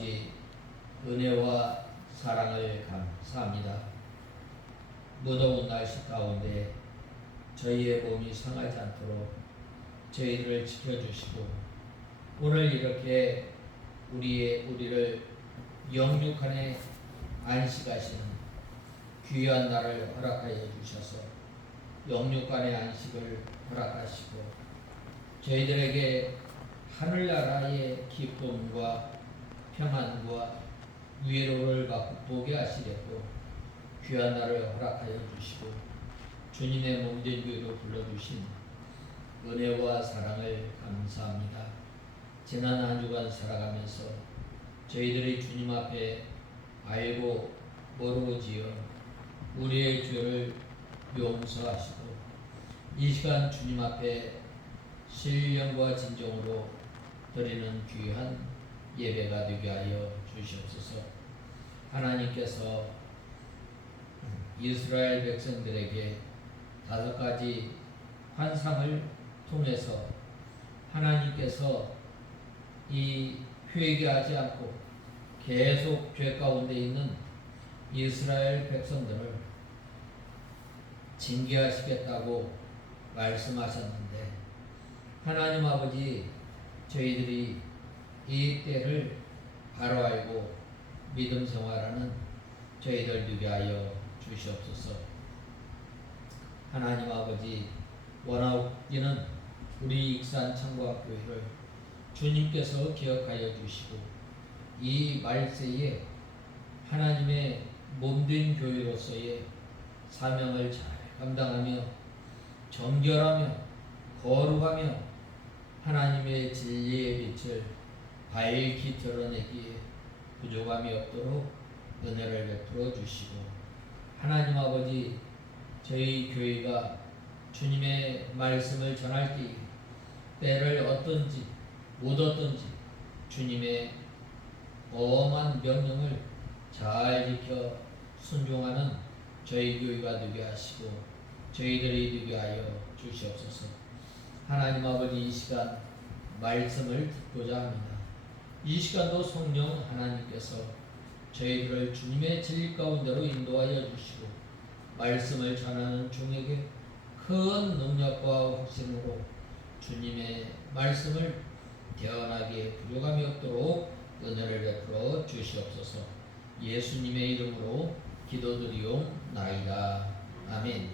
아버지, 은혜와 사랑을 감사합니다. 무더운 날씨 가운데 저희의 몸이 상하지 않도록 저희들을 지켜주시고, 오늘 이렇게 우리를 영육 안에 안식하시는 귀한 날을 허락하여 주셔서 영육 안의 안식을 허락하시고, 저희들에게 하늘나라의 기쁨과 평안과 위로를 보게 하시려고 귀한 날을 허락하여 주시고, 주님의 몸된 교회로 불러주신 은혜와 사랑을 감사합니다. 지난 한 주간 살아가면서 저희들이 주님 앞에 알고 모르고 지은 우리의 죄를 용서하시고, 이 시간 주님 앞에 신령과 진정으로 드리는 귀한 예배가 되게 하여 주시옵소서. 하나님께서 이스라엘 백성들에게 5가지 환상을 통해서 하나님께서 이 회개하지 않고 계속 죄 가운데 있는 이스라엘 백성들을 징계하시겠다고 말씀하셨는데, 하나님 아버지, 저희들이 이 때를 바로 알고 믿음 생활하는 저희들 되게 하여 주시옵소서. 하나님 아버지, 원하옵기는 우리 익산 창고학교회를 주님께서 기억하여 주시고, 이 말세에 하나님의 몸된 교회로서의 사명을 잘 감당하며 정결하며 거룩하며 하나님의 진리의 빛을 밝히 드러내기에 부족함이 없도록 은혜를 베풀어 주시고, 하나님 아버지, 저희 교회가 주님의 말씀을 전할 때를 어떤지 못 어떤지 주님의 엄한 명령을 잘 지켜 순종하는 저희 교회가 되게 하시고 저희들이 되게 하여 주시옵소서. 하나님 아버지, 이 시간 말씀을 듣고자 합니다. 이 시간도 성령 하나님께서 저희들을 주님의 진리 가운데로 인도하여 주시고, 말씀을 전하는 중에게 큰 능력과 확신으로 주님의 말씀을 대언하기에 부족함이 없도록 은혜를 베풀어 주시옵소서. 예수님의 이름으로 기도드리옵나이다. 아멘.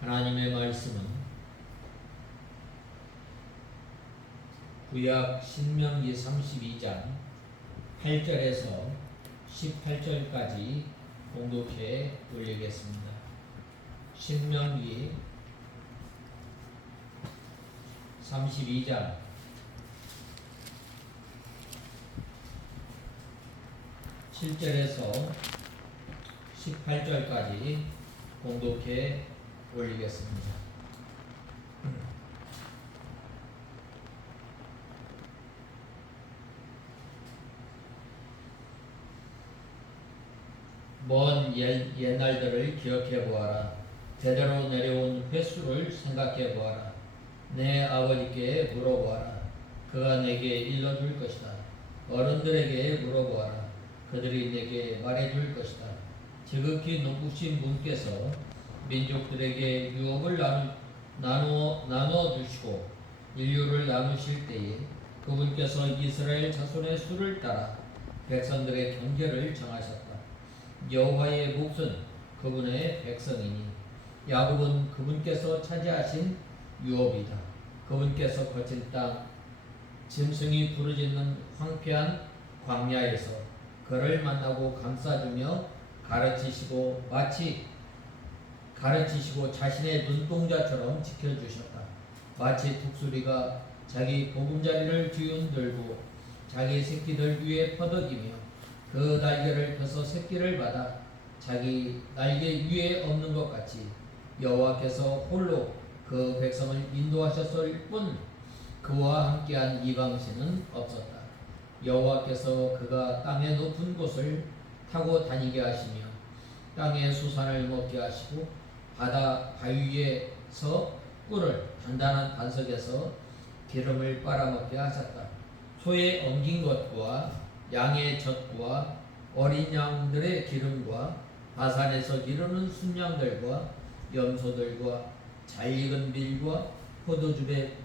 하나님의 말씀은 구약 신명기 32장 8절에서 18절까지 공독해 올리겠습니다. 신명기 32장 7절에서 18절까지 공독해 올리겠습니다. 먼 옛날들을 기억해 보아라. 대대로 내려온 횟수를 생각해 보아라. 내 아버지께 물어보아라. 그가 내게 일러줄 것이다. 어른들에게 물어보아라. 그들이 내게 말해줄 것이다. 지극히 높으신 분께서 민족들에게 유업을 나누어 주시고 인류를 나누실 때에 그분께서 이스라엘 자손의 수를 따라 백성들의 경계를 정하셨다. 여호와의 몫은 그분의 백성이니 야곱은 그분께서 차지하신 유업이다. 그분께서 거친 땅, 짐승이 부르짖는 황폐한 광야에서 그를 만나고 감싸주며 가르치시고 자신의 눈동자처럼 지켜주셨다. 마치 독수리가 자기 보금자리를 뒤흔들고 자기 새끼들 위에 퍼덕이며 그 날개를 펴서 새끼를 받아 자기 날개 위에 엎는 것 같이 여호와께서 홀로 그 백성을 인도하셨을 뿐 그와 함께한 이방신은 없었다. 여호와께서 그가 땅의 높은 곳을 타고 다니게 하시며 땅의 수산을 먹게 하시고 바다 바위에서 꿀을 단단한 반석에서 기름을 빨아먹게 하셨다. 소의 엉긴 것과 양의 젖과 어린 양들의 기름과 바산에서 기르는 순양들과 염소들과 잘 익은 밀과 포도즙에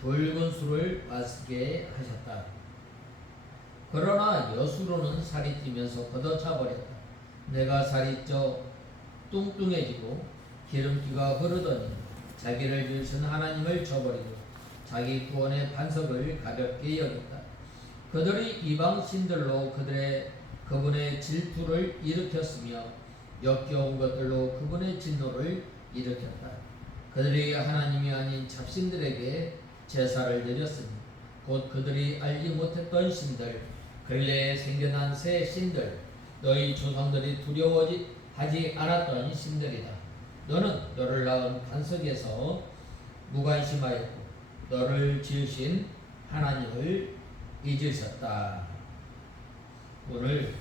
붉은 술을 마시게 하셨다. 그러나 여수로는 살이 찌면서 걷어차 버렸다. 내가 살이 쪄 뚱뚱해지고 기름기가 흐르더니 자기를 지으신 하나님을 저버리고 자기 구원의 반석을 가볍게 여겼다. 그들이 이방 신들로 그분의 질투를 일으켰으며 역겨운 것들로 그분의 진노를 일으켰다. 그들이 하나님이 아닌 잡신들에게 제사를 드렸으니 곧 그들이 알지 못했던 신들, 근래에 생겨난 새 신들, 너희 조상들이 두려워하지 않았던 신들이다. 너는 너를 낳은 반석에서 무관심하였고 너를 지으신 하나님을 잊으셨다. 오늘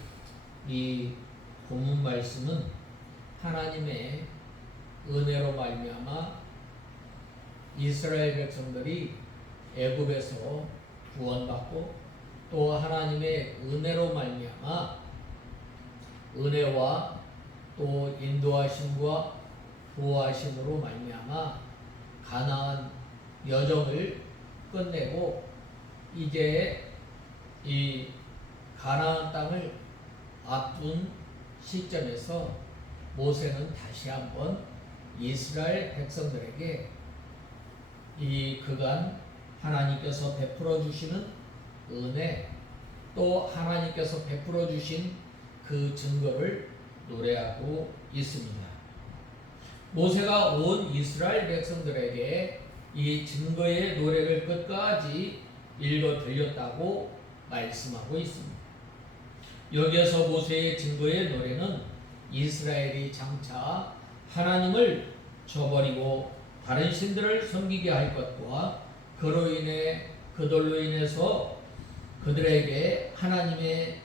이 본문 말씀은 하나님의 은혜로 말미암아 이스라엘 백성들이 애굽에서 구원받고 또 하나님의 은혜로 말미암아 은혜와 또 인도하심과 보호하심으로 말미암아 가나안 여정을 끝내고 이제 이 가나안 땅을 앞둔 시점에서 모세는 다시 한번 이스라엘 백성들에게 이 그간 하나님께서 베풀어 주시는 은혜 또 하나님께서 베풀어 주신 그 증거를 노래하고 있습니다. 모세가 온 이스라엘 백성들에게 이 증거의 노래를 끝까지 읽어 드렸다고 말씀하고 있습니다. 여기에서 모세의 증거의 노래는 이스라엘이 장차 하나님을 저버리고 다른 신들을 섬기게 할 것과 그들로 인해서 그들에게 하나님의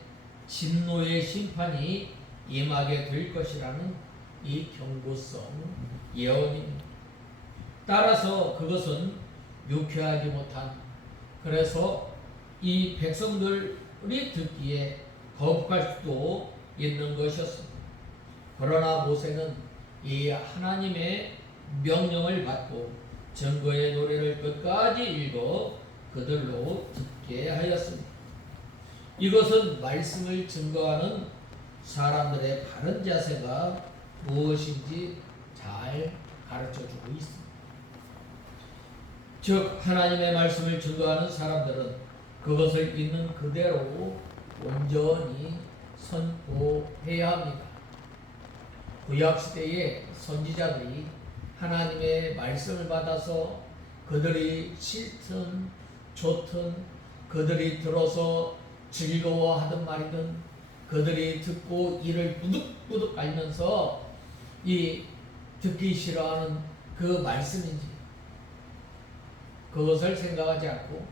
진노의 심판이 임하게 될 것이라는 이 경고성 예언입니다. 따라서 그것은 유쾌하지 못한, 그래서 이 백성들이 듣기에 거북할 수도 있는 것이었습니다. 그러나 모세는 이 하나님의 명령을 받고 증거의 노래를 끝까지 읽어 그들로 듣게 하였습니다. 이것은 말씀을 증거하는 사람들의 바른 자세가 무엇인지 잘 가르쳐주고 있습니다. 즉 하나님의 말씀을 증거하는 사람들은 그것을 있는 그대로 온전히 선포해야 합니다. 구약시대의 선지자들이 하나님의 말씀을 받아서 그들이 싫든 좋든 그들이 들어서 즐거워하든 말이든 그들이 듣고 이를 부득부득 알면서 이 듣기 싫어하는 그 말씀인지 그것을 생각하지 않고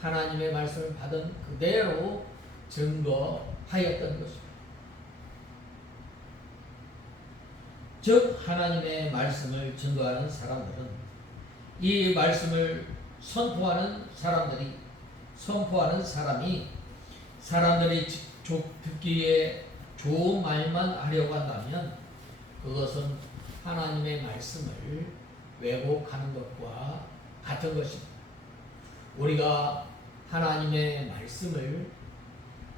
하나님의 말씀을 받은 그대로 증거하였던 것입니다. 즉 하나님의 말씀을 증거하는 사람들은 이 말씀을 선포하는 사람이 사람들이 듣기에 좋은 말만 하려고 한다면 그것은 하나님의 말씀을 왜곡하는 것과 같은 것입니다. 우리가 하나님의 말씀을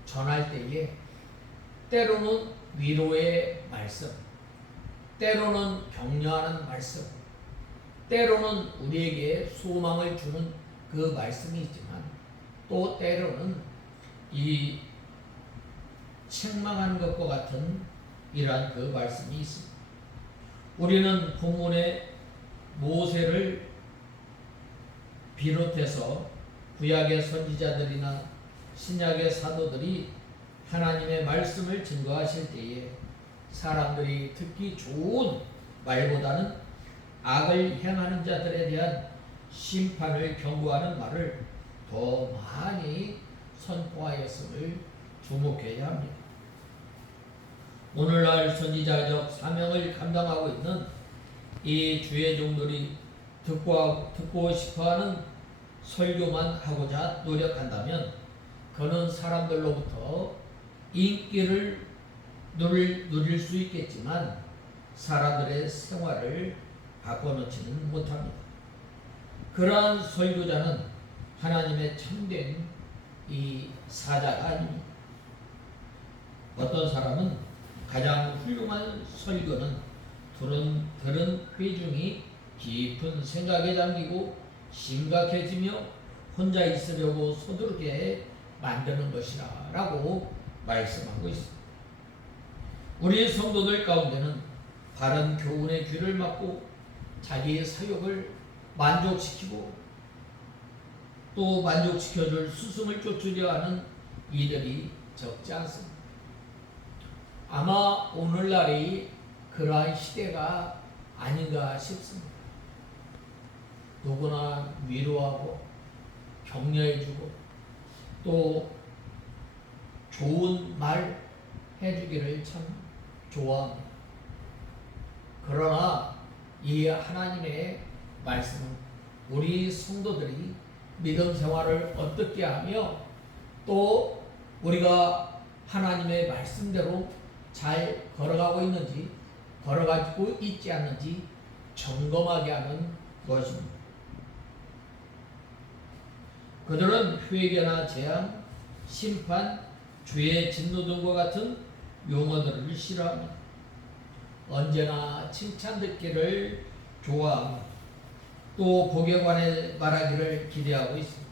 전할 때에 때로는 위로의 말씀, 때로는 격려하는 말씀, 때로는 우리에게 소망을 주는 그 말씀이 있지만 또 때로는 이 책망하는 것과 같은 이러한 그 말씀이 있습니다. 우리는 본문의 모세를 비롯해서 구약의 선지자들이나 신약의 사도들이 하나님의 말씀을 증거하실 때에 사람들이 듣기 좋은 말보다는 악을 행하는 자들에 대한 심판을 경고하는 말을 더 많이 선포하였음을 주목해야 합니다. 오늘날 선지자적 사명을 감당하고 있는 이 주의 종들이 듣고 싶어하는 설교만 하고자 노력한다면 그는 사람들로부터 인기를 누릴 수 있겠지만 사람들의 생활을 바꿔놓지는 못합니다. 그러한 설교자는 하나님의 참된 이 사자가 아닙니다. 어떤 사람은 가장 훌륭한 설교는 들은 회중이 깊은 생각에 잠기고 심각해지며 혼자 있으려고 서두르게 만드는 것이라 라고 말씀하고 있습니다. 우리 성도들 가운데는 바른 교훈의 귀를 막고 자기의 사역을 만족시키고 또 만족시켜줄 스승을 쫓으려 하는 이들이 적지 않습니다. 아마 오늘날이 그러한 시대가 아닌가 싶습니다. 누구나 위로하고 격려해주고 또 좋은 말 해주기를 참 좋아합니다. 그러나 이 하나님의 말씀은 우리 성도들이 믿음 생활을 어떻게 하며 또 우리가 하나님의 말씀대로 잘 걸어가고 있는지 걸어가고 있지 않는지 점검하게 하는 것입니다. 그들은 회개나 재앙, 심판, 죄의 진노 등과 같은 용어들을 싫어합니다. 언제나 칭찬 듣기를 좋아하고 또 복에 관해 말하기를 기대하고 있습니다.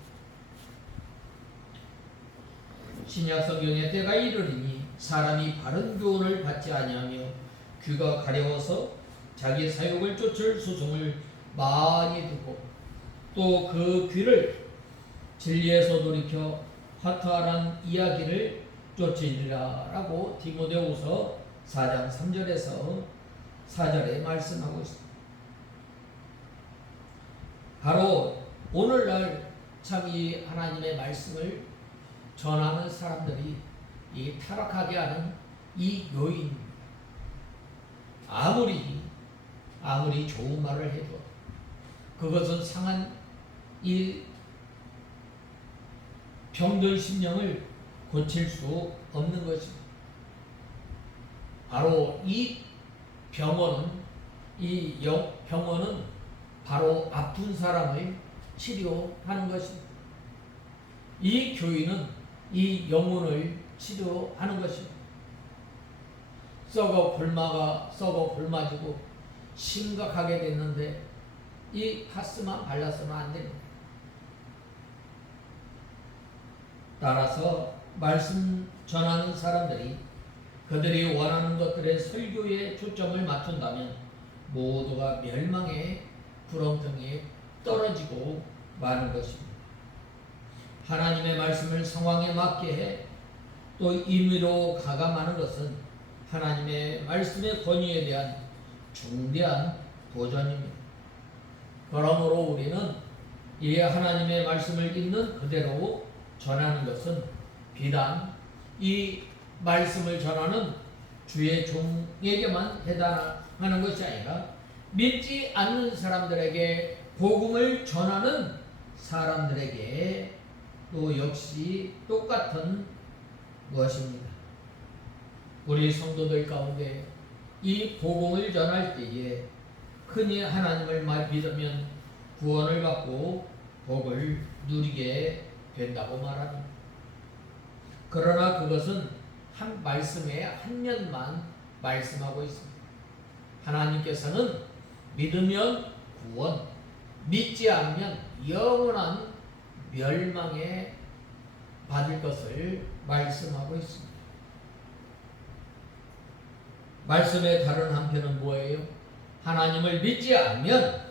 신약 성경에 때가 이르리니 사람이 바른 교훈을 받지 아니하며 귀가 가려워서 자기 사욕을 쫓을 수송을 많이 듣고 또 그 귀를 진리에서 돌이켜 화타한 이야기를 쫓으리라 라고 디모데후서 4장 3절에서 4절에 말씀하고 있습니다. 바로 오늘날 참 이 하나님의 말씀을 전하는 사람들이 이 타락하게 하는 이 요인, 아무리 좋은 말을 해도 그것은 상한 이 병든 심령을 고칠 수 없는 것입니다. 바로 이 병원은 바로 아픈 사람을 치료하는 것입니다. 이 교인은 이 영혼을 치료하는 것입니다. 썩어 굶어지고 심각하게 됐는데 이 파스만 발라서는 안 됩니다. 따라서 말씀 전하는 사람들이 그들이 원하는 것들의 설교에 초점을 맞춘다면 모두가 멸망의 구렁텅이에 떨어지고 마는 것입니다. 하나님의 말씀을 상황에 맞게 해 또 임의로 가감하는 것은 하나님의 말씀의 권위에 대한 중대한 도전입니다. 그러므로 우리는 이 하나님의 말씀을 있는 그대로 전하는 것은 비단 이 말씀을 전하는 주의 종에게만 해당하는 것이 아니라 믿지 않는 사람들에게 복음을 전하는 사람들에게 또 역시 똑같은 것입니다. 우리 성도들 가운데 이 복음을 전할 때에 흔히 하나님을 믿으면 구원을 받고 복을 누리게 된다고 말합니다. 그러나 그것은 한 말씀의 한 면만 말씀하고 있습니다. 하나님께서는 믿으면 구원, 믿지 않으면 영원한 멸망에 받을 것을 말씀하고 있습니다. 말씀의 다른 한편은 뭐예요? 하나님을 믿지 않으면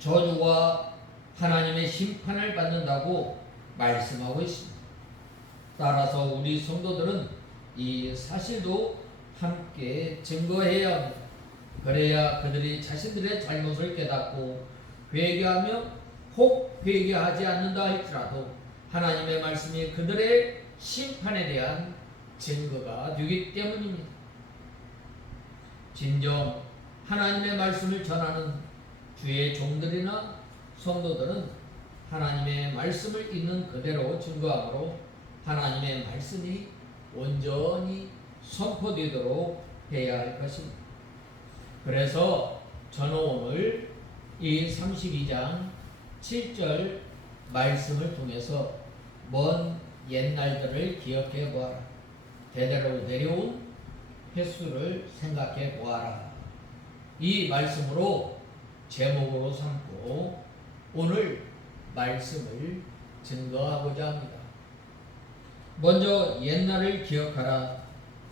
저주와 하나님의 심판을 받는다고 말씀하고 있습니다. 따라서 우리 성도들은 이 사실도 함께 증거해야 합니다. 그래야 그들이 자신들의 잘못을 깨닫고 회개하며 혹 회개하지 않는다 할지라도 하나님의 말씀이 그들의 심판에 대한 증거가 되기 때문입니다. 진정 하나님의 말씀을 전하는 주의 종들이나 성도들은 하나님의 말씀을 있는 그대로 증거함으로 하나님의 말씀이 온전히 선포되도록 해야 할 것입니다. 그래서 저는 오늘 이 32장 7절 말씀을 통해서 먼 옛날들을 기억해 보아라. 대대로 내려온 횟수를 생각해 보아라. 이 말씀으로 제목으로 삼고 오늘 말씀을 증거하고자 합니다. 먼저 옛날을 기억하라.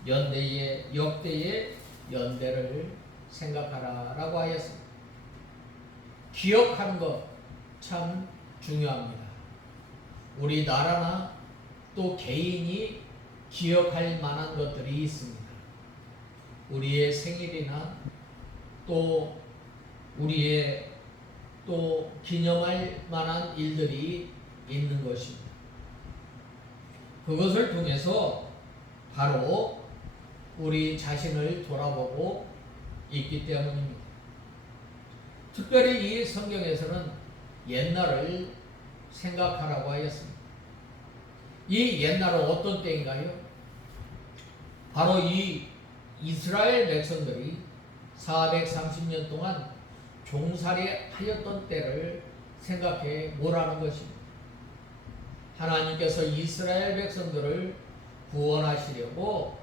연대의 역대의 연대를 생각하라 라고 하였습니다. 기억하는 것 참 중요합니다. 우리 나라나 또 개인이 기억할 만한 것들이 있습니다. 우리의 생일이나 또 우리의 또 기념할 만한 일들이 있는 것입니다. 그것을 통해서 바로 우리 자신을 돌아보고 있기 때문입니다. 특별히 이 성경에서는 옛날을 생각하라고 하였습니다. 이 옛날은 어떤 때인가요? 바로 이 이스라엘 백성들이 430년 동안 종살이 하였던 때를 생각해 보라는 것입니다. 하나님께서 이스라엘 백성들을 구원하시려고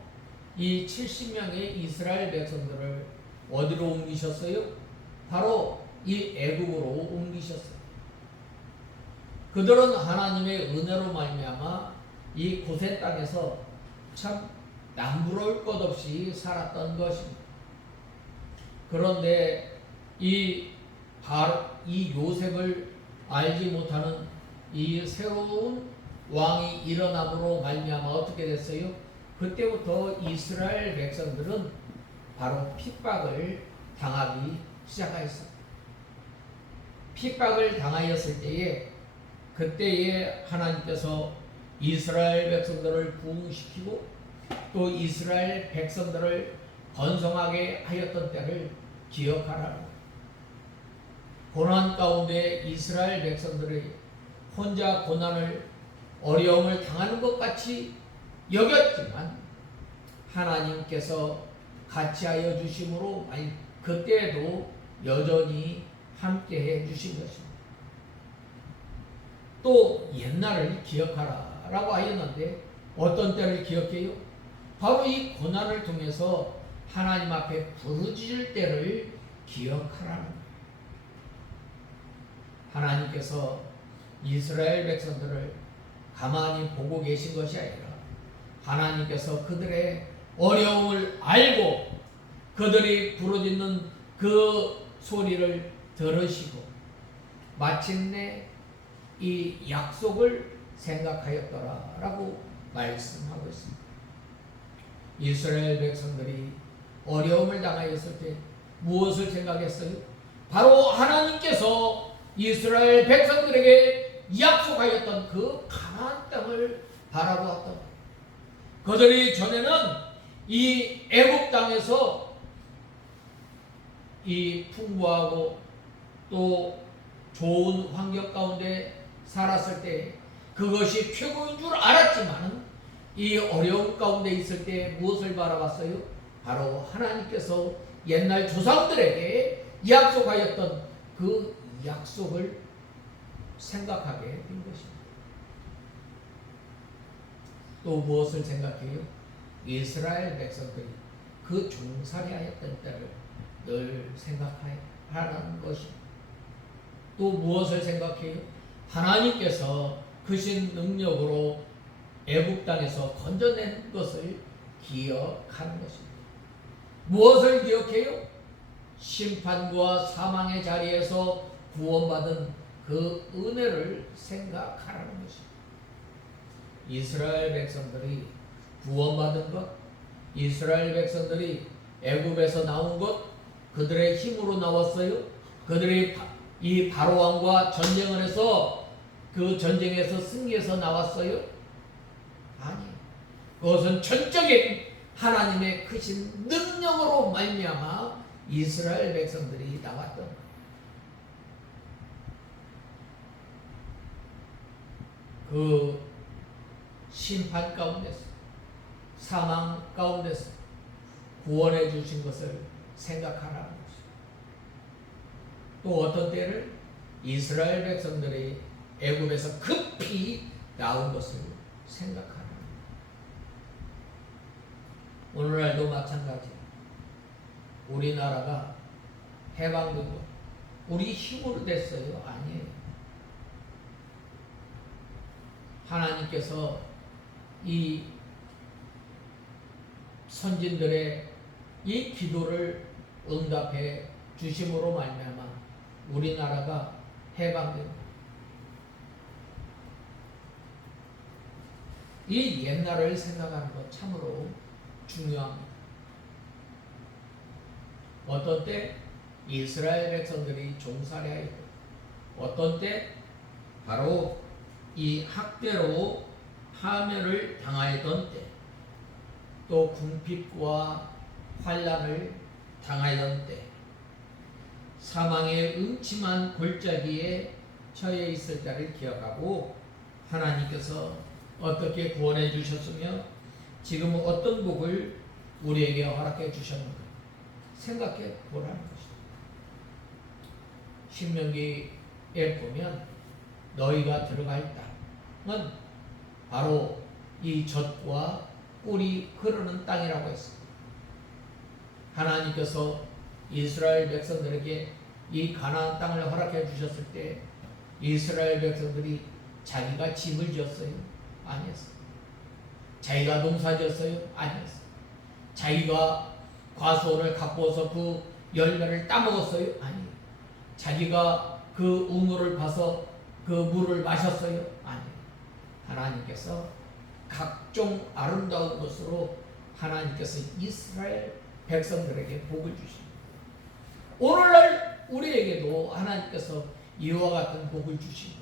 이 70명의 이스라엘 백성들을 어디로 옮기셨어요? 바로 이 애국으로 옮기셨어요. 그들은 하나님의 은혜로 말미암아 이 고센 땅에서 참 남부러울 것 없이 살았던 것입니다. 그런데 이 요셉을 알지 못하는 이 새로운 왕이 일어남으로 말미암아 어떻게 됐어요? 그때부터 이스라엘 백성들은 바로 핍박을 당하기 시작하였습니다. 핍박을 당하였을 때에 그때에 하나님께서 이스라엘 백성들을 부흥시키고 또 이스라엘 백성들을 번성하게 하였던 때를 기억하라는 고난 가운데 이스라엘 백성들이 혼자 고난을 어려움을 당하는 것 같이 여겼지만 하나님께서 같이하여 주심으로 그때에도 여전히 함께해 주신 것입니다. 또 옛날을 기억하라 라고 하였는데 어떤 때를 기억해요? 바로 이 고난을 통해서 하나님 앞에 부르짖을 때를 기억하라는 거예요. 하나님께서 이스라엘 백성들을 가만히 보고 계신 것이 아니라 하나님께서 그들의 어려움을 알고 그들이 부르짖는 그 소리를 들으시고 마침내 이 약속을 생각하였더라라고 말씀하고 있습니다. 이스라엘 백성들이 어려움을 당하였을 때 무엇을 생각했어요? 바로 하나님께서 이스라엘 백성들에게 약속하였던 그 가나안 땅을 바라보았던 거예요. 그들이 전에는 이 애굽 땅에서 이 풍부하고 또 좋은 환경 가운데 살았을 때 그것이 최고인 줄 알았지만 이 어려움 가운데 있을 때 무엇을 바라봤어요? 바로 하나님께서 옛날 조상들에게 약속하였던 그 약속을 생각하게 된 것입니다. 또 무엇을 생각해요? 이스라엘 백성들이 그 종살이하였던 때를 늘 생각하라는 것입니다. 또 무엇을 생각해요? 하나님께서 크신 능력으로 애굽 땅에서 건져낸 것을 기억하는 것입니다. 무엇을 기억해요? 심판과 사망의 자리에서 구원받은 그 은혜를 생각하라는 것입니다. 이스라엘 백성들이 구원받은 것, 이스라엘 백성들이 애굽에서 나온 것, 그들의 힘으로 나왔어요. 그들이 이 바로왕과 전쟁을 해서 그 전쟁에서 승리해서 나왔어요? 아니, 그것은 전적인 하나님의 크신 능력으로 말미암아 이스라엘 백성들이 나왔던 거예요. 그 심판 가운데서, 사망 가운데서 구원해 주신 것을 생각하라는 것입니다. 또 어떤 때를 이스라엘 백성들이 애굽에서 급히 나온 것을 생각하라는 것입니다. 오늘날도 마찬가지예요. 우리나라가 해방된 것 우리 힘으로 됐어요? 아니에요. 하나님께서 이 선진들의 이 기도를 응답해 주심으로 말미암아 우리나라가 해방됩니다. 이 옛날을 생각하는 것 참으로 중요합니다. 어떤 때 이스라엘 백성들이 종살이하였고, 어떤 때 바로 이 학대로 파멸을 당하였던 때, 또 궁핍과 환난을 당하였던 때, 사망의 음침한 골짜기에 처해 있을 때를 기억하고 하나님께서 어떻게 구원해 주셨으며 지금 어떤 복을 우리에게 허락해 주셨는가 생각해 보라는 것입니다. 신명기에 보면 너희가 들어갈 땅은 바로 이 젖과 꿀이 흐르는 땅이라고 했습니다. 하나님께서 이스라엘 백성들에게 이 가나안 땅을 허락해 주셨을 때 이스라엘 백성들이 자기가 집을 지었어요? 아니었어요. 자기가 농사 지었어요? 아니었어요. 자기가 과수원을 갖고서 그 열매를 따먹었어요? 아니에요. 자기가 그 우물을 봐서 그 물을 마셨어요? 아니에요. 하나님께서 각종 아름다운 것으로 하나님께서 이스라엘 백성들에게 복을 주십니다. 오늘날 우리에게도 하나님께서 이와 같은 복을 주십니다.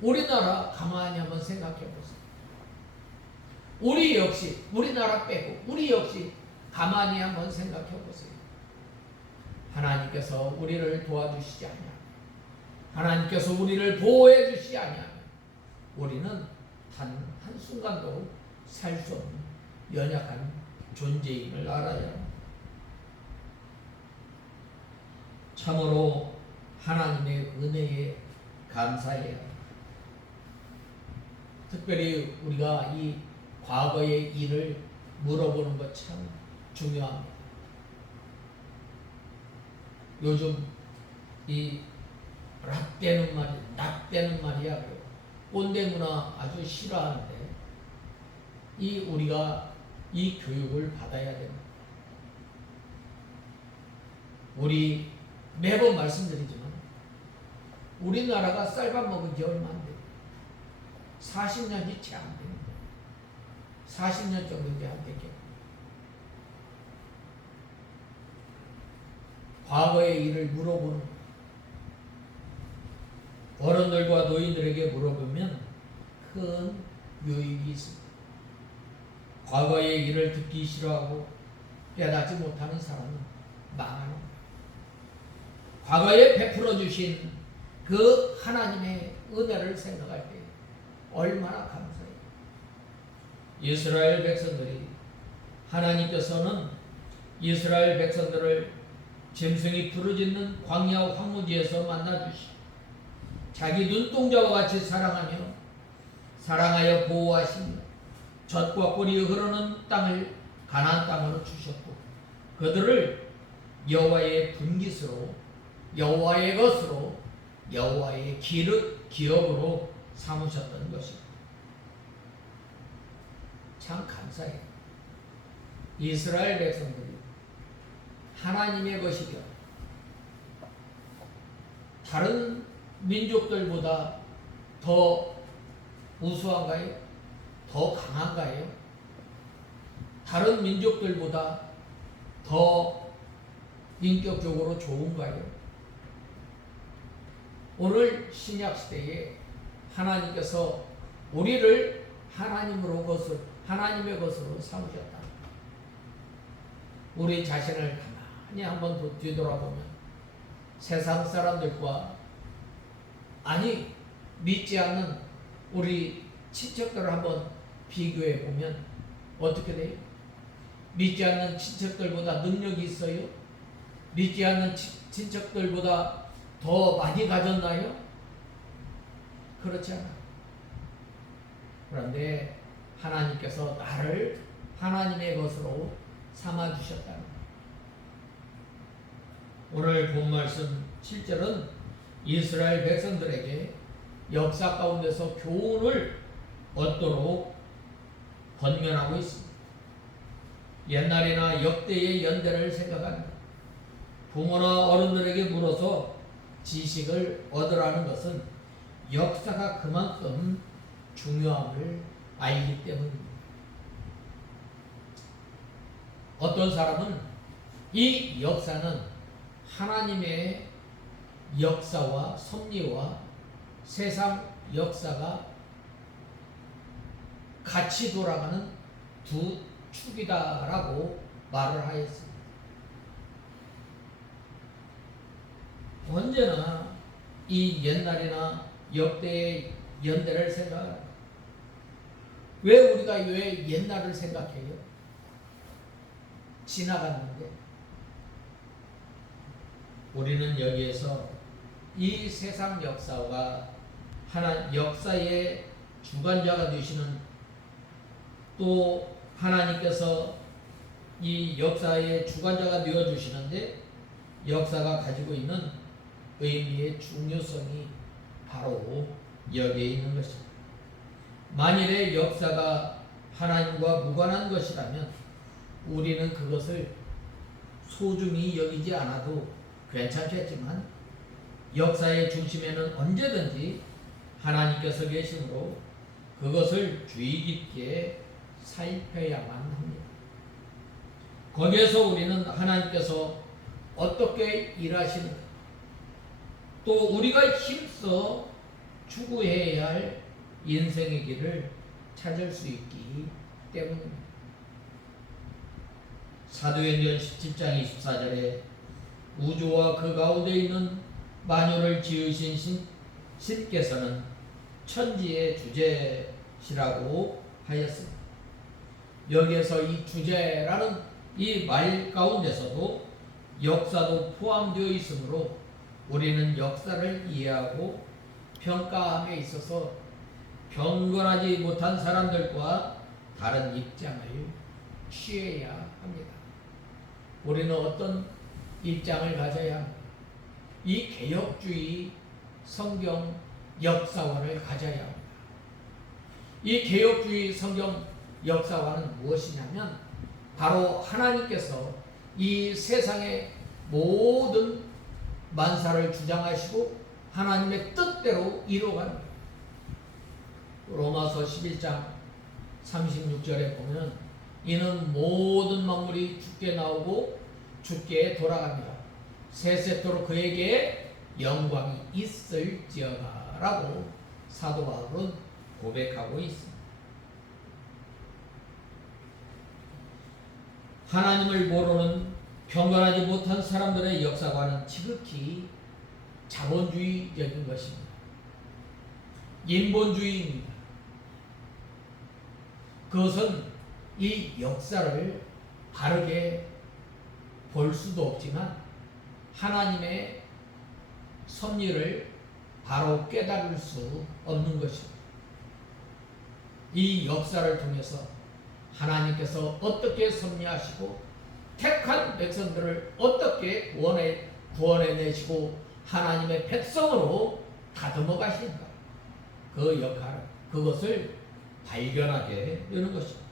우리나라 가만히 한번 생각해 보세요. 우리 역시 우리나라 빼고 우리 역시 가만히 한번 생각해 보세요. 하나님께서 우리를 도와주시지 않냐, 하나님께서 우리를 보호해 주시지 않냐, 우리는 단 한순간도 살 수 없는 연약한 존재임을 알아야 합니다. 참으로 하나님의 은혜에 감사해야 합니다. 특별히 우리가 이 과거의 일을 물어보는 것 참 중요합니다. 요즘 이 락되는 말이야. 꼰대 문화 아주 싫어하는데 우리가 이 교육을 받아야 됩니다. 우리 매번 말씀드리지만 우리나라가 쌀밥 먹은 지 얼마 안 돼요. 40년이 채 안 됩니다. 40년 정도인데 안 되겠고, 과거의 일을 물어보는 어른들과 노인들에게 물어보면 큰 유익이 있습니다. 과거의 일을 듣기 싫어하고 깨닫지 못하는 사람은 망하는 거예요. 과거에 베풀어 주신 그 하나님의 은혜를 생각할 때 얼마나 감사해요. 이스라엘 백성들이, 하나님께서는 이스라엘 백성들을 짐승이 부르짖는 광야 황무지에서 만나주시고 자기 눈동자와 같이 사랑하여 보호하시며 젖과 꿀이 흐르는 땅을 가나안 땅으로 주셨고 그들을 여호와의 분깃으로, 여호와의 것으로, 여호와의 기업으로 삼으셨던 것입니다. 참 감사해요. 이스라엘 백성들이 하나님의 것이며 다른 민족들보다 더 우수한가요? 더 강한가요? 다른 민족들보다 더 인격적으로 좋은가요? 오늘 신약시대에 하나님께서 우리를 하나님의 것으로 삼으셨다. 우리 자신을 가만히 한번 뒤돌아보면 세상 사람들과, 아니 믿지 않는 우리 친척들을 한번 비교해 보면 어떻게 돼요? 믿지 않는 친척들보다 능력이 있어요? 믿지 않는 친척들보다 더 많이 가졌나요? 그렇지 않아. 그런데 하나님께서 나를 하나님의 것으로 삼아주셨다는 거예요. 오늘 본 말씀 7절은 이스라엘 백성들에게 역사 가운데서 교훈을 얻도록 권면하고 있습니다. 옛날이나 역대의 연대를 생각합니다. 부모나 어른들에게 물어서 지식을 얻으라는 것은 역사가 그만큼 중요함을 알기 때문입니다. 어떤 사람은 이 역사는 하나님의 역사와 섭리와 세상 역사가 같이 돌아가는 두 축이다라고 말을 하였습니다. 언제나 이 옛날이나 역대의 연대를 생각합니다. 왜 옛날을 생각해요? 지나갔는데. 우리는 여기에서 이 세상 역사가 역사의 주관자가 되시는, 또 하나님께서 이 역사의 주관자가 되어 주시는데 역사가 가지고 있는 의미의 중요성이 바로 여기에 있는 것입니다. 만일의 역사가 하나님과 무관한 것이라면 우리는 그것을 소중히 여기지 않아도 괜찮겠지만 역사의 중심에는 언제든지 하나님께서 계시므로 그것을 주의 깊게 살펴야만 합니다. 거기에서 우리는 하나님께서 어떻게 일하시는가, 또 우리가 힘써 추구해야 할 인생의 길을 찾을 수 있기 때문입니다. 사도행전 17장 24절에 우주와 그 가운데 있는 만유를 지으신 신께서는 천지의 주제시라고 하였습니다. 여기에서 이 주제라는 이 말 가운데서도 역사도 포함되어 있으므로 우리는 역사를 이해하고 평가함에 있어서 경건하지 못한 사람들과 다른 입장을 취해야 합니다. 우리는 어떤 입장을 가져야 합니다. 이 개혁주의 성경 역사관을 가져야 합니다. 이 개혁주의 성경 역사관은 무엇이냐면 바로 하나님께서 이 세상의 모든 만사를 주장하시고 하나님의 뜻대로 이루어가는 거예요. 로마서 11장 36절에 보면 이는 모든 만물이 주께 나오고 주께 돌아갑니다. 세세토록 그에게 영광이 있을지어다 라고 사도 바울은 고백하고 있습니다. 하나님을 모르는 경건하지 못한 사람들의 역사관은 지극히 자본주의적인 것입니다. 인본주의입니다. 그것은 이 역사를 바르게 볼 수도 없지만 하나님의 섭리를 바로 깨달을 수 없는 것입니다. 이 역사를 통해서 하나님께서 어떻게 섭리하시고 택한 백성들을 어떻게 구원해내시고 하나님의 백성으로 다듬어 가시는가, 그 역할, 그것을 발견하게 되는 것입니다.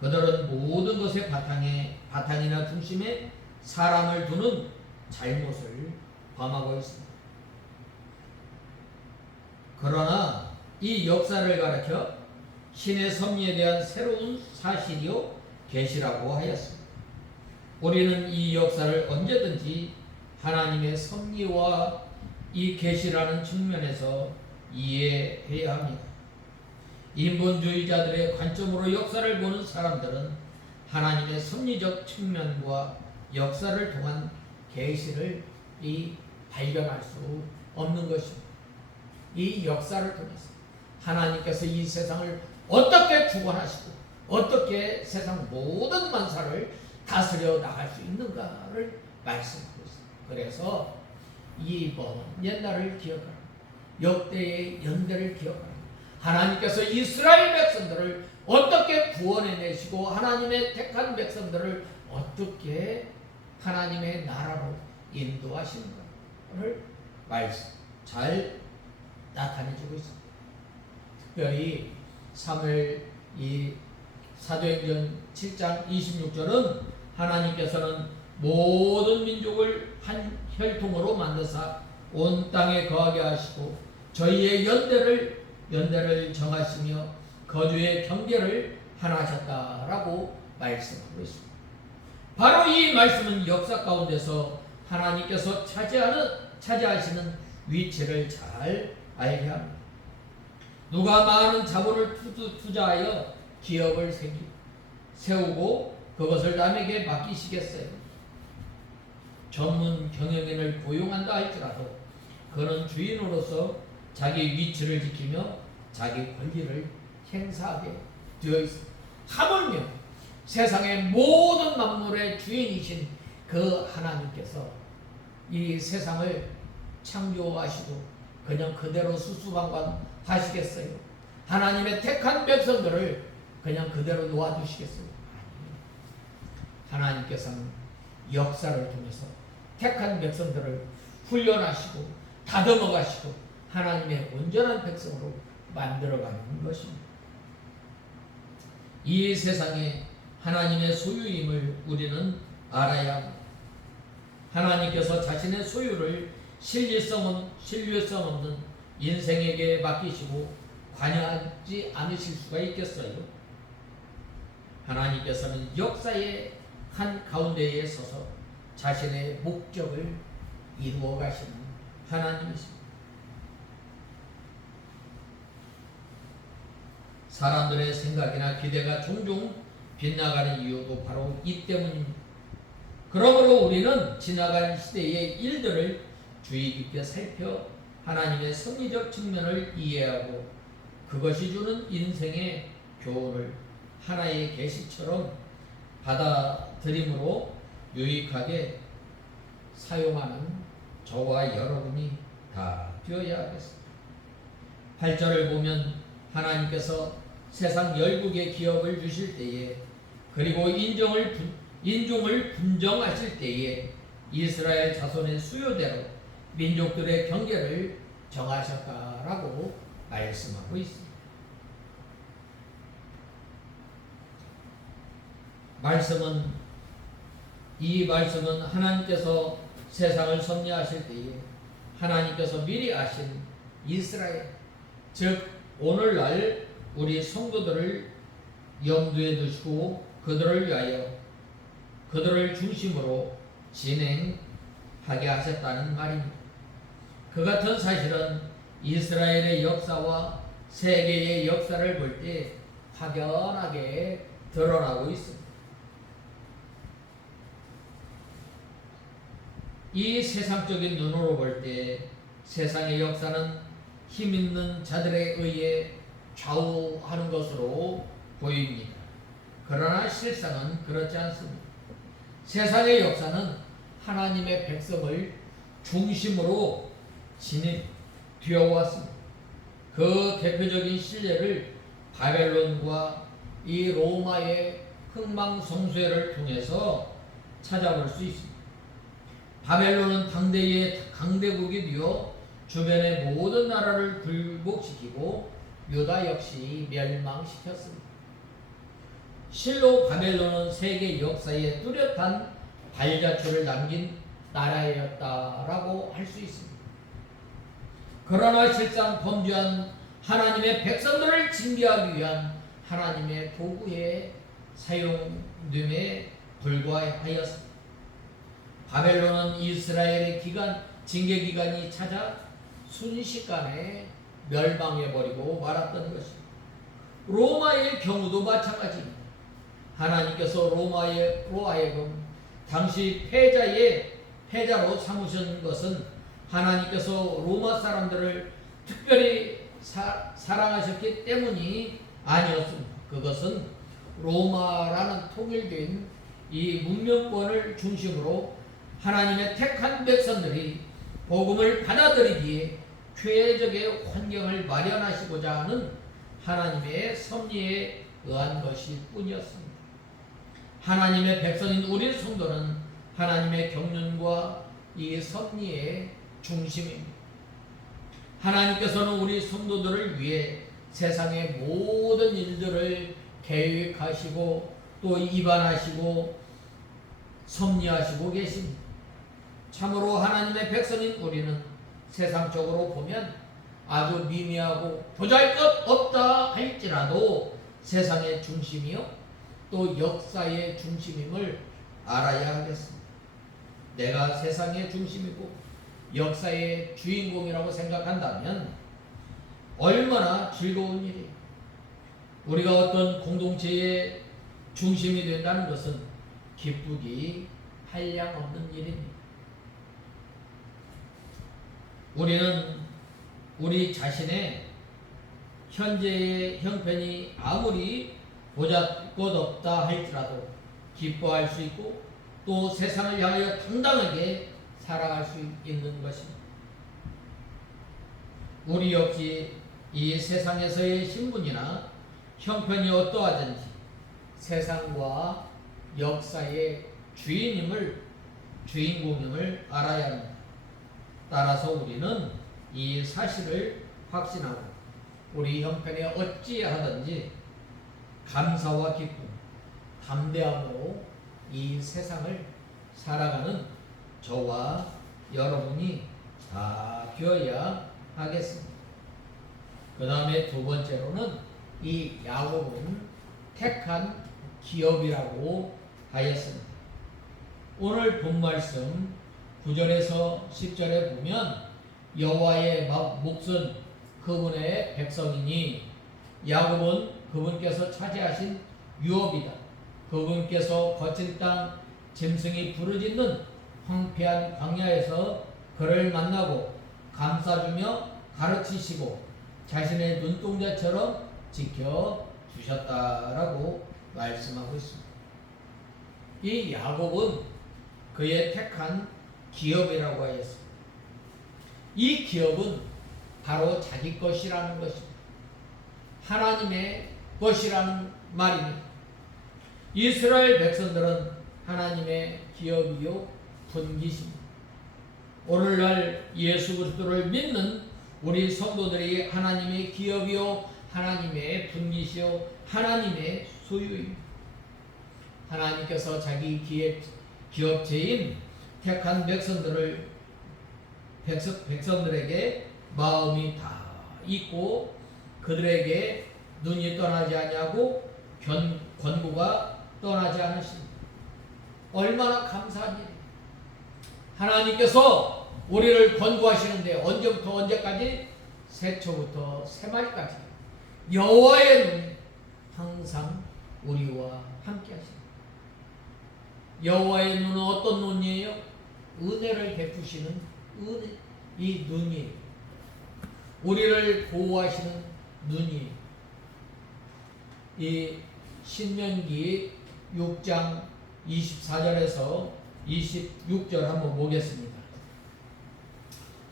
그들은 모든 것의 바탕이나 중심에 사람을 두는 잘못을 범하고 있습니다. 그러나 이 역사를 가르쳐 신의 섭리에 대한 새로운 사실이요 계시라고 하였습니다. 우리는 이 역사를 언제든지 하나님의 섭리와 이 계시라는 측면에서 이해해야 합니다. 인본주의자들의 관점으로 역사를 보는 사람들은 하나님의 섭리적 측면과 역사를 통한 계시를 발견할 수 없는 것입니다. 이 역사를 통해서 하나님께서 이 세상을 어떻게 주관하시고 어떻게 세상 모든 만사를 다스려 나갈 수 있는가를 말씀하고 있습니다. 그래서 이 먼 옛날을 기억하고 역대의 연대를 기억하고 하나님께서 이스라엘 백성들을 어떻게 구원해내시고 하나님의 택한 백성들을 어떻게 하나님의 나라로 인도하시는가를 말씀 잘 나타내주고 있습니다. 특별히 사무엘 이 사도행전 7장 26절은 하나님께서는 모든 민족을 한 혈통으로 만드사 온 땅에 거하게 하시고 저희의 연대를 정하시며 거주의 경계를 하나하셨다라고 말씀하고 있습니다. 바로 이 말씀은 역사 가운데서 하나님께서 차지하시는 위치를 잘 알게 합니다. 누가 많은 자본을 투자하여 기업을 세우고 그것을 남에게 맡기시겠어요? 전문 경영인을 고용한다 할지라도 그는 주인으로서 자기 위치를 지키며 자기 권리를 행사하게 되어 있습니다. 하물며 세상의 모든 만물의 주인이신 그 하나님께서 이 세상을 창조하시고 그냥 그대로 수수방관 하시겠어요? 하나님의 택한 백성들을 그냥 그대로 놓아두시겠어요? 하나님께서는 역사를 통해서 택한 백성들을 훈련하시고 다듬어 가시고 하나님의 온전한 백성으로 만들어가는 것입니다. 이 세상에 하나님의 소유임을 우리는 알아야 합니다. 하나님께서 자신의 소유를 신뢰성 없는 인생에게 맡기시고 관여하지 않으실 수가 있겠어요? 하나님께서는 역사의 한 가운데에 서서 자신의 목적을 이루어 가시는 하나님이십니다. 사람들의 생각이나 기대가 종종 빗나가는 이유도 바로 이 때문입니다. 그러므로 우리는 지나간 시대의 일들을 주의 깊게 살펴 하나님의 섭리적 측면을 이해하고 그것이 주는 인생의 교훈을 하나의 계시처럼 받아들임으로 유익하게 사용하는 저와 여러분이 다 되어야 하겠습니다. 8절을 보면 하나님께서 세상 열국의 기업을 주실 때에 그리고 인종을 분정하실 때에 이스라엘 자손의 수요대로 민족들의 경계를 정하셨다라고 말씀하고 있습니다. 이 말씀은 하나님께서 세상을 섭리하실 때에 하나님께서 미리 아신 이스라엘, 즉 오늘날 우리 성도들을 염두에 두시고 그들을 위하여 그들을 중심으로 진행하게 하셨다는 말입니다. 그 같은 사실은 이스라엘의 역사와 세계의 역사를 볼 때 확연하게 드러나고 있습니다. 이 세상적인 눈으로 볼 때 세상의 역사는 힘 있는 자들에 의해 좌우하는 것으로 보입니다. 그러나 실상은 그렇지 않습니다. 세상의 역사는 하나님의 백성을 중심으로 되어왔습니다. 그 대표적인 신뢰를 바벨론과 이 로마의 흥망성쇠를 통해서 찾아볼 수 있습니다. 바벨론은 당대의 강대국이 되어 주변의 모든 나라를 굴복시키고 유다 역시 멸망시켰습니다. 실로 바벨론은 세계 역사에 뚜렷한 발자취를 남긴 나라였다라고 할 수 있습니다. 그러나 실상 범죄한 하나님의 백성들을 징계하기 위한 하나님의 도구의 사용됨에 불과하였습니다. 바벨론은 이스라엘의 징계 기간이 찾아 순식간에 멸망해버리고 말았던 것입니다. 로마의 경우도 마찬가지입니다. 하나님께서 로마로 하여금 당시 패자로 삼으신 것은 하나님께서 로마 사람들을 특별히 사랑하셨기 때문이 아니었습니다. 그것은 로마라는 통일된 이 문명권을 중심으로 하나님의 택한 백성들이 복음을 받아들이기에 최적의 환경을 마련하시고자 하는 하나님의 섭리에 의한 것일 뿐이었습니다. 하나님의 백성인 우리 성도는 하나님의 경륜과 이 섭리의 중심입니다. 하나님께서는 우리 성도들을 위해 세상의 모든 일들을 계획하시고 또 입안하시고 섭리하시고 계십니다. 참으로 하나님의 백성인 우리는 세상적으로 보면 아주 미미하고 보잘것없다 할지라도 세상의 중심이요 또 역사의 중심임을 알아야 하겠습니다. 내가 세상의 중심이고 역사의 주인공이라고 생각한다면 얼마나 즐거운 일이에요. 우리가 어떤 공동체의 중심이 된다는 것은 기쁘기 한량없는 일입니다. 우리는 우리 자신의 현재의 형편이 아무리 보잘것없다 할지라도 기뻐할 수 있고 또 세상을 향하여 당당하게 살아갈 수 있는 것입니다. 우리 역시 이 세상에서의 신분이나 형편이 어떠하든지 세상과 역사의 주인공임을 알아야 합니다. 따라서 우리는 이 사실을 확신하고 우리 형편에 어찌하든지 감사와 기쁨, 담대함으로 이 세상을 살아가는 저와 여러분이 다 되어야 하겠습니다. 그 다음에 두 번째로는 이 야곱은 택한 기업이라고 하였습니다. 오늘 본 말씀 9절에서 10절에 보면 여호와의 몫은 그분의 백성이니 야곱은 그분께서 차지하신 유업이다. 그분께서 거친 땅 짐승이 부르짖는 황폐한 광야에서 그를 만나고 감싸주며 가르치시고 자신의 눈동자처럼 지켜주셨다라고 말씀하고 있습니다. 이 야곱은 그의 택한 기업이라고 하였습니다. 이 기업은 바로 자기 것이라는 것입니다. 하나님의 것이라는 말입니다. 이스라엘 백성들은 하나님의 기업이요 분기십니다. 오늘날 예수 그리스도를 믿는 우리 성도들이 하나님의 기업이요 하나님의 분기시요 하나님의 소유입니다. 하나님께서 자기 기업체인 택한 백성들에게 마음이 다 있고 그들에게 눈이 떠나지 아니하고 권고가 떠나지 않으십니다. 얼마나 감사한 일이에요. 하나님께서 우리를 권고하시는데 언제부터 언제까지? 새초부터 새말까지 여호와의 눈이 항상 우리와 함께 하십니다. 여호와의 눈은 어떤 눈이에요? 은혜를 베푸시는 은혜, 이 눈이에요. 우리를 보호하시는 눈이에요. 이 신명기 6장 24절에서 26절 한번 보겠습니다.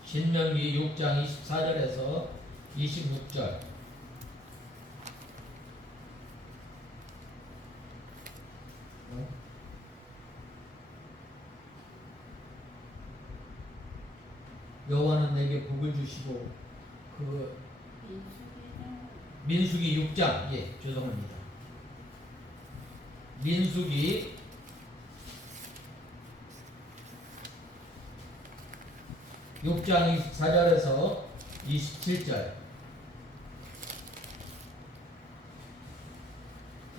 신명기 6장 24절에서 26절. 여호와는 내게 복을 주시고 민수기 6장 죄송합니다. 민수기 6장 24절에서 27절.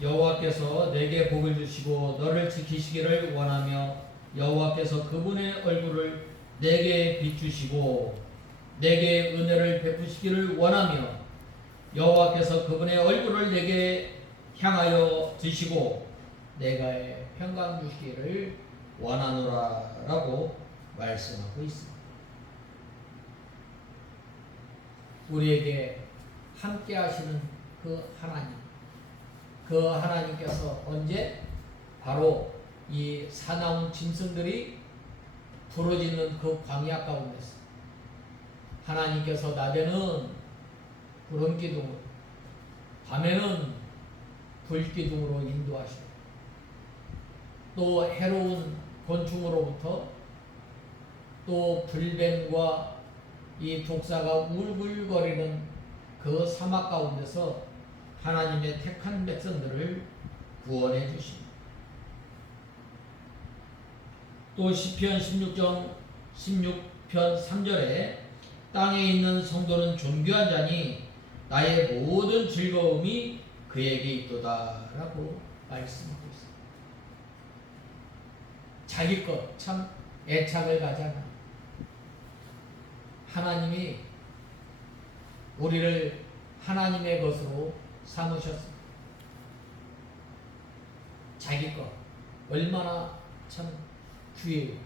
여호와께서 내게 복을 주시고 너를 지키시기를 원하며 여호와께서 그분의 얼굴을 내게 비추시고 내게 은혜를 베푸시기를 원하며 여호와께서 그분의 얼굴을 내게 향하여 드시고 내게 평강 주시기를 원하노라 라고 말씀하고 있습니다. 우리에게 함께 하시는 그 하나님께서 언제 바로 이 사나운 짐승들이 부러지는 그 광야 가운데서 하나님께서 낮에는 구름 기둥으로 밤에는 불 기둥으로 인도하시고 또 해로운 곤충으로부터 또 불뱀과 이 독사가 울불거리는 그 사막 가운데서 하나님의 택한 백성들을 구원해 주십니다. 또 시편 16편 3절에 땅에 있는 성도는 존귀한 자니 나의 모든 즐거움이 그에게 있도다 라고 말씀하고 있습니다. 자기 것 참 애착을 가잖아. 하나님이 우리를 하나님의 것으로 삼으셨습니다. 자기 것 얼마나 참 귀해요.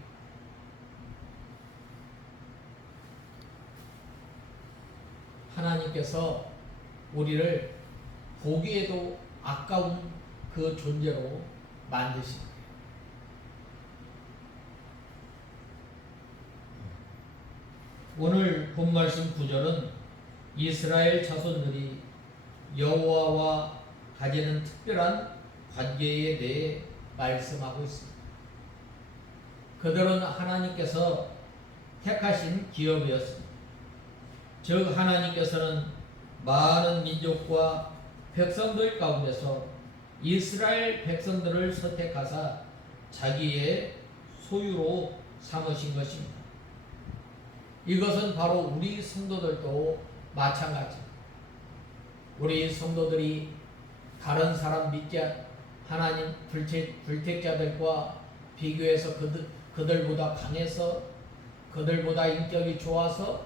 하나님께서 우리를 보기에도 아까운 그 존재로 만드신 거예요. 오늘 본말씀 9절은 이스라엘 자손들이 여호와와 가지는 특별한 관계에 대해 말씀하고 있습니다. 그들은 하나님께서 택하신 기업이었습니다. 즉 하나님께서는 많은 민족과 백성들 가운데서 이스라엘 백성들을 선택하사 자기의 소유로 삼으신 것입니다. 이것은 바로 우리 성도들도 마찬가지입니다. 우리 성도들이 다른 사람 믿지 하나님 불택자들과 비교해서 그들보다 강해서 그들보다 인격이 좋아서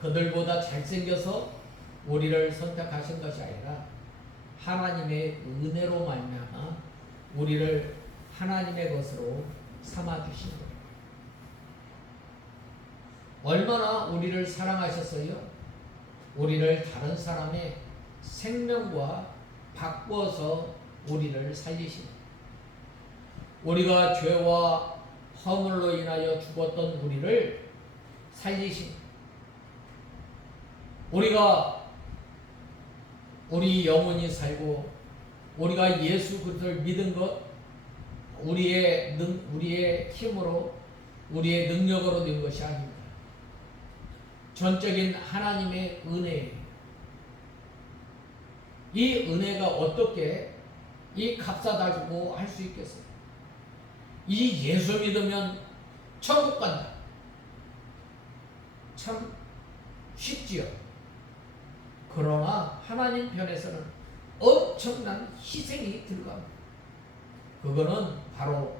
그들보다 잘생겨서 우리를 선택하신 것이 아니라 하나님의 은혜로 말미암아 우리를 하나님의 것으로 삼아주신 거예요. 얼마나 우리를 사랑하셨어요? 우리를 다른 사람의 생명과 바꾸어서 우리를 살리신 거예요. 우리가 죄와 허물로 인하여 죽었던 우리를 살리신 거예요. 우리 영혼이 살고 우리가 예수 그리스도를 믿은 것 우리의 힘으로 우리의 능력으로 된 것이 아닙니다. 전적인 하나님의 은혜예요. 이 은혜가 어떻게 이 값싸다주고 할 수 있겠어요? 이 예수 믿으면 천국 간다. 참 쉽지요. 그러나 하나님 편에서는 엄청난 희생이 들어갑니다. 그거는 바로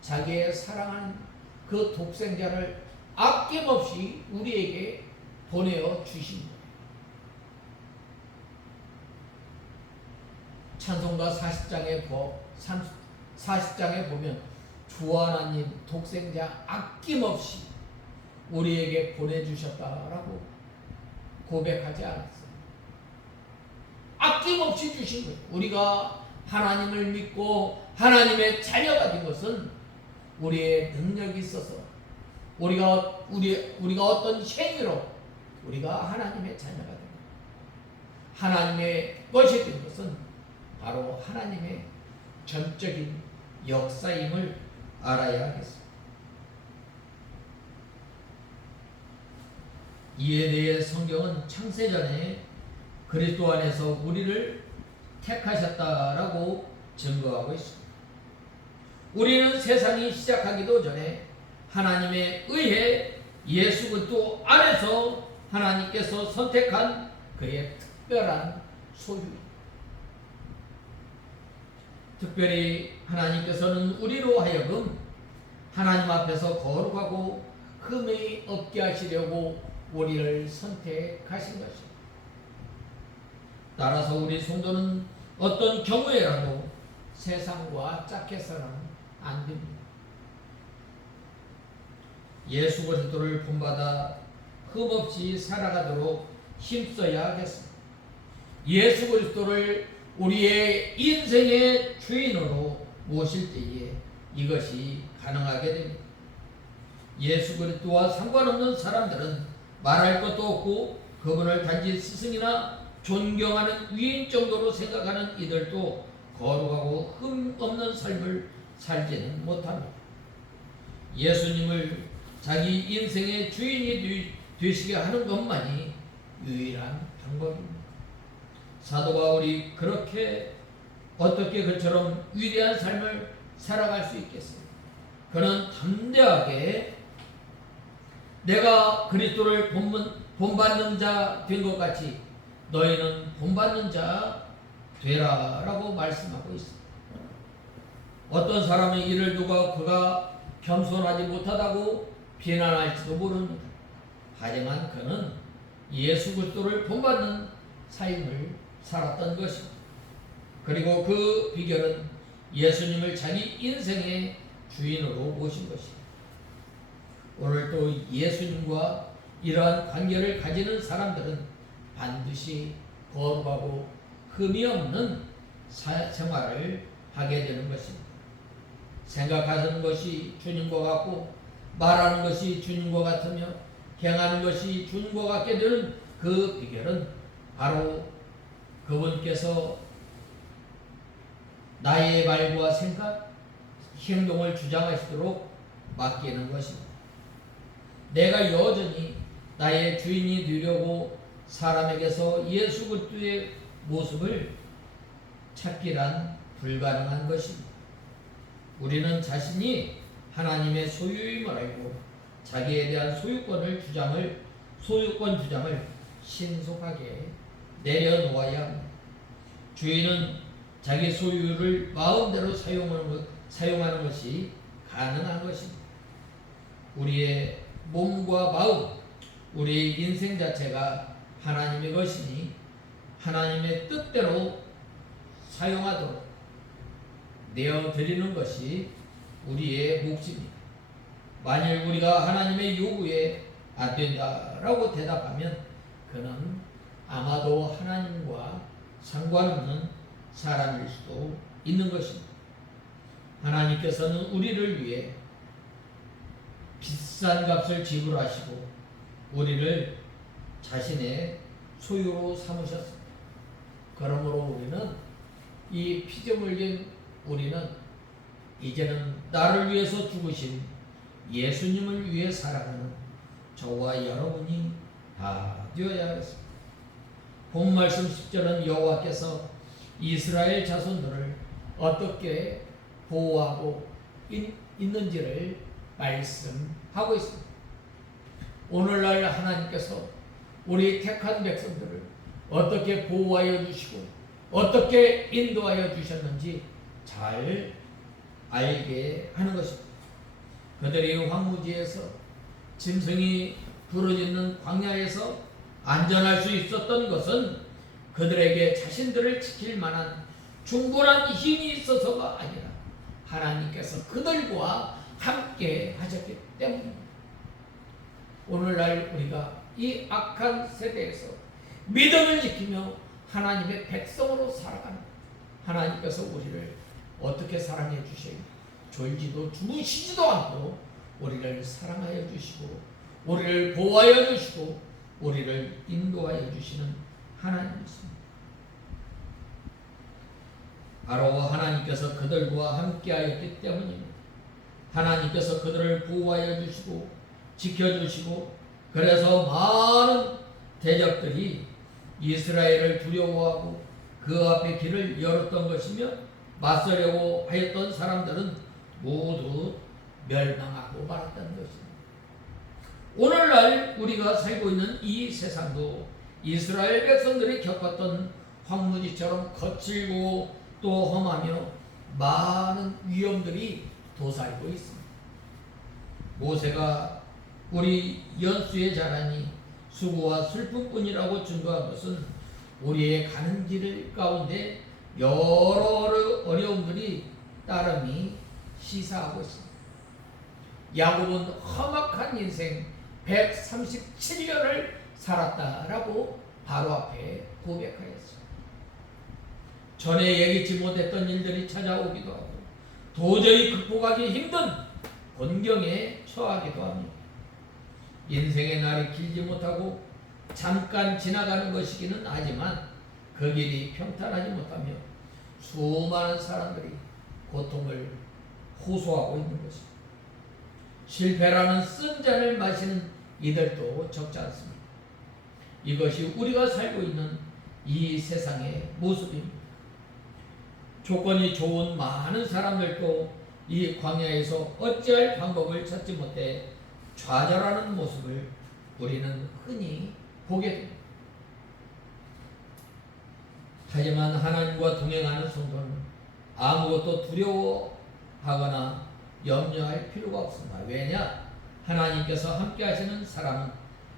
자기의 사랑하는 그 독생자를 아낌없이 우리에게 보내어 주신 거예요. 찬송가 40장에 보면 주 하나님 독생자 아낌없이 우리에게 보내주셨다라고 고백하지 않았어요. 아낌없이 주신 거예요. 우리가 하나님을 믿고 하나님의 자녀가 된 것은 우리의 능력이 있어서 우리가 어떤 행위로 우리가 하나님의 자녀가 된 거예요. 하나님의 것이 된 것은 바로 하나님의 전적인 역사임을 알아야 하겠습니다. 이에 대해 성경은 창세전에 그리스도 안에서 우리를 택하셨다라고 증거하고 있습니다. 우리는 세상이 시작하기도 전에 하나님에 의해 예수 그리스도 안에서 하나님께서 선택한 그의 특별한 소유입니다. 특별히 하나님께서는 우리로 하여금 하나님 앞에서 거룩하고 흠이 없게 하시려고 우리를 선택하신 것입니다. 따라서 우리 성도는 어떤 경우에라도 세상과 짝해서는 안 됩니다. 예수 그리스도를 본받아 흠없이 살아가도록 힘써야 하겠습니다. 예수 그리스도를 우리의 인생의 주인으로 모실 때에 이것이 가능하게 됩니다. 예수 그리스도와 상관없는 사람들은 말할 것도 없고 그분을 단지 스승이나 존경하는 위인 정도로 생각하는 이들도 거룩하고 흠 없는 삶을 살지는 못합니다. 예수님을 자기 인생의 주인이 되시게 하는 것만이 유일한 방법입니다. 사도 바울이 그렇게 어떻게 그처럼 위대한 삶을 살아갈 수 있겠습니까? 그는 담대하게 내가 그리스도를 본받는 자 된 것 같이 너희는 본받는 자 되라 라고 말씀하고 있습니다. 어떤 사람의 일을 두고 그가 겸손하지 못하다고 비난할지도 모릅니다. 하지만 그는 예수 그리스도를 본받는 삶을 살았던 것입니다. 그리고 그 비결은 예수님을 자기 인생의 주인으로 모신 것입니다. 오늘도 예수님과 이러한 관계를 가지는 사람들은 반드시 거룩하고 흠이 없는 생활을 하게 되는 것입니다. 생각하는 것이 주님과 같고 말하는 것이 주님과 같으며 행하는 것이 주님과 같게 되는 그 비결은 바로 그분께서 나의 말과 생각, 행동을 주장하시도록 맡기는 것입니다. 내가 여전히 나의 주인이 되려고 사람에게서 예수 그리스도의 모습을 찾기란 불가능한 것입니다. 우리는 자신이 하나님의 소유임을 알고 자기에 대한 소유권 주장을 신속하게 내려놓아야 합니다. 주인은 자기 소유를 마음대로 사용하는 것이 가능한 것입니다. 우리의 몸과 마음, 우리의 인생 자체가 하나님의 것이니 하나님의 뜻대로 사용하도록 내어드리는 것이 우리의 몫입니다. 만일 우리가 하나님의 요구에 안 된다라고 대답하면 그는 아마도 하나님과 상관없는 사람일 수도 있는 것입니다. 하나님께서는 우리를 위해 비싼 값을 지불하시고 우리를 자신의 소유로 삼으셨습니다. 그러므로 우리는 이 피좀 흘린 우리는 이제는 나를 위해서 죽으신 예수님을 위해 살아가는 저와 여러분이 다 되어야 하겠습니다. 본 말씀 10절은 여호와께서 이스라엘 자손들을 어떻게 보호하고 있는지를 말씀하고 있습니다. 오늘날 하나님께서 우리 택한 백성들을 어떻게 보호하여 주시고 어떻게 인도하여 주셨는지 잘 알게 하는 것입니다. 그들이 황무지에서 짐승이 부르짖는 광야에서 안전할 수 있었던 것은 그들에게 자신들을 지킬 만한 충분한 힘이 있어서가 아니라 하나님께서 그들과 함께 하셨기 때문입니다. 오늘날 우리가 이 악한 세대에서 믿음을 지키며 하나님의 백성으로 살아가는 하나님께서 우리를 어떻게 사랑해 주시고 졸지도 주무시지도 않고 우리를 사랑하여 주시고 우리를 보호하여 주시고 우리를 인도하여 주시는 하나님이십니다. 바로 하나님께서 그들과 함께하였기 때문입니다. 하나님께서 그들을 보호하여 주시고 지켜주시고 그래서 많은 대적들이 이스라엘을 두려워하고 그 앞에 길을 열었던 것이며 맞서려고 하였던 사람들은 모두 멸망하고 말았다는 것입니다. 오늘날 우리가 살고 있는 이 세상도 이스라엘 백성들이 겪었던 황무지처럼 거칠고 또 험하며 많은 위험들이 도사리고 있습니다. 모세가 우리 연수의 자라니 수고와 슬픔뿐이라고 증거한 것은 우리의 가는 길 가운데 여러 어려움들이 따름이 시사하고 있습니다. 야곱은 험악한 인생 137년을 살았다라고 바로 앞에 고백하였습니다. 전에 예기치 못했던 일들이 찾아오기도 하고 도저히 극복하기 힘든 곤경에 처하기도 합니다. 인생의 날이 길지 못하고 잠깐 지나가는 것이기는 하지만 그 길이 평탄하지 못하며 수많은 사람들이 고통을 호소하고 있는 것입니다. 실패라는 쓴 잔을 마시는 이들도 적지 않습니다. 이것이 우리가 살고 있는 이 세상의 모습입니다. 조건이 좋은 많은 사람들도 이 광야에서 어찌할 방법을 찾지 못해 좌절하는 모습을 우리는 흔히 보게 됩니다. 하지만 하나님과 동행하는 성도는 아무것도 두려워하거나 염려할 필요가 없습니다. 왜냐? 하나님께서 함께 하시는 사람은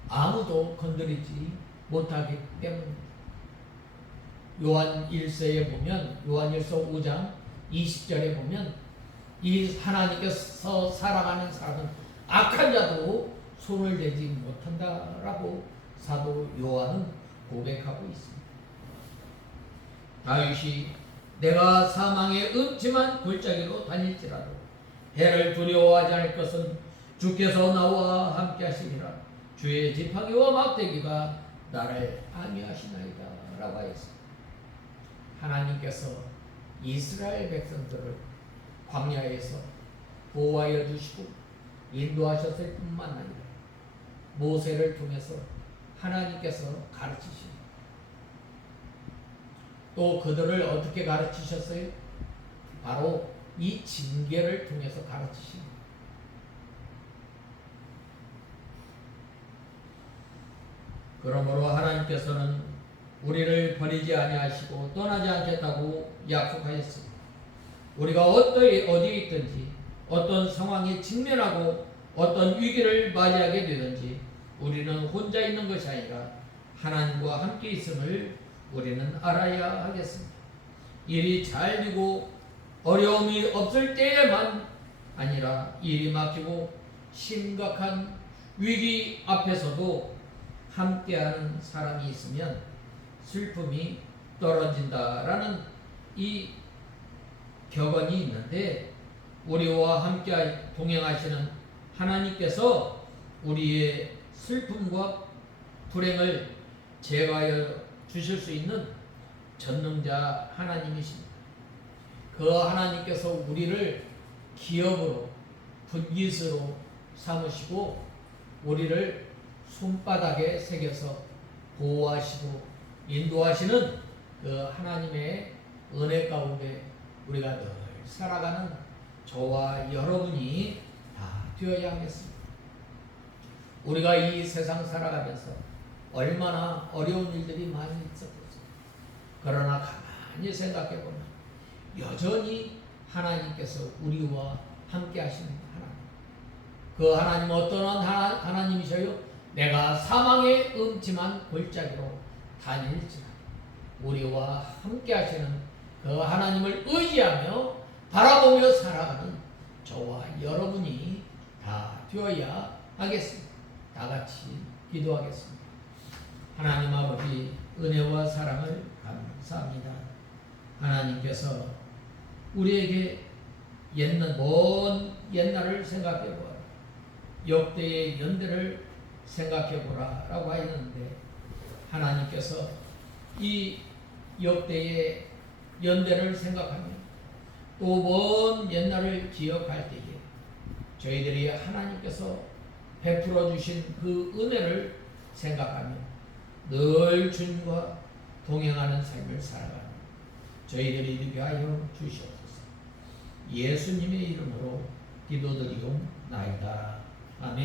아무도 건드리지 못하기 때문입니다. 요한 1서에 보면, 요한 1서 5장 20절에 보면 이 하나님께서 살아가는 사람은 악한 자도 손을 대지 못한다라고 사도 요한은 고백하고 있습니다. 다윗이 내가 사망의 음침한 골짜기로 다닐지라도 해를 두려워하지 않을 것은 주께서 나와 함께 하시니라. 주의 지팡이와 막대기가 나를 안위하시나이다 라고 하였습니다. 하나님께서 이스라엘 백성들을 광야에서 보호하여 주시고 인도하셨을 뿐만 아니라 모세를 통해서 하나님께서 가르치십니다. 또 그들을 어떻게 가르치셨어요? 바로 이 징계를 통해서 가르치십니다. 그러므로 하나님께서는 우리를 버리지 아니하시고 떠나지 않겠다고 약속하셨습니다. 우리가 어디에 있든지 어떤 상황에 직면하고 어떤 위기를 맞이하게 되든지 우리는 혼자 있는 것이 아니라 하나님과 함께 있음을 우리는 알아야 하겠습니다. 일이 잘 되고 어려움이 없을 때에만 아니라 일이 막히고 심각한 위기 앞에서도 함께하는 사람이 있으면 슬픔이 떨어진다라는 이 격언이 있는데, 우리와 함께 동행하시는 하나님께서 우리의 슬픔과 불행을 제거하여 주실 수 있는 전능자 하나님이십니다. 그 하나님께서 우리를 기업으로 분깃으로 삼으시고 우리를 손바닥에 새겨서 보호하시고 인도하시는 그 하나님의 은혜 가운데 우리가 늘 살아가는 저와 여러분이 다 되어야 하겠습니다. 우리가 이 세상 살아가면서 얼마나 어려운 일들이 많이 있었겠습니까? 그러나 가만히 생각해 보면 여전히 하나님께서 우리와 함께 하시는 하나님. 그 하나님 어떤 하나님이셔요? 내가 사망의 음침한 골짜기로 다닐지라. 우리와 함께 하시는 그 하나님을 의지하며 바라보며 살아가는 저와 여러분이 다 되어야 하겠습니다. 다 같이 기도하겠습니다. 하나님 아버지, 은혜와 사랑을 감사합니다. 하나님께서 우리에게 먼 옛날을 생각해 보아라, 역대의 연대를 생각해 보라 라고 하였는데, 하나님께서 이 역대의 연대를 생각하며 또 먼 옛날을 기억할 때에 저희들이 하나님께서 베풀어 주신 그 은혜를 생각하며 늘 주님과 동행하는 삶을 살아가는 저희들이 되게 하여 주시옵소서. 예수님의 이름으로 기도드리옵나이다. 아멘.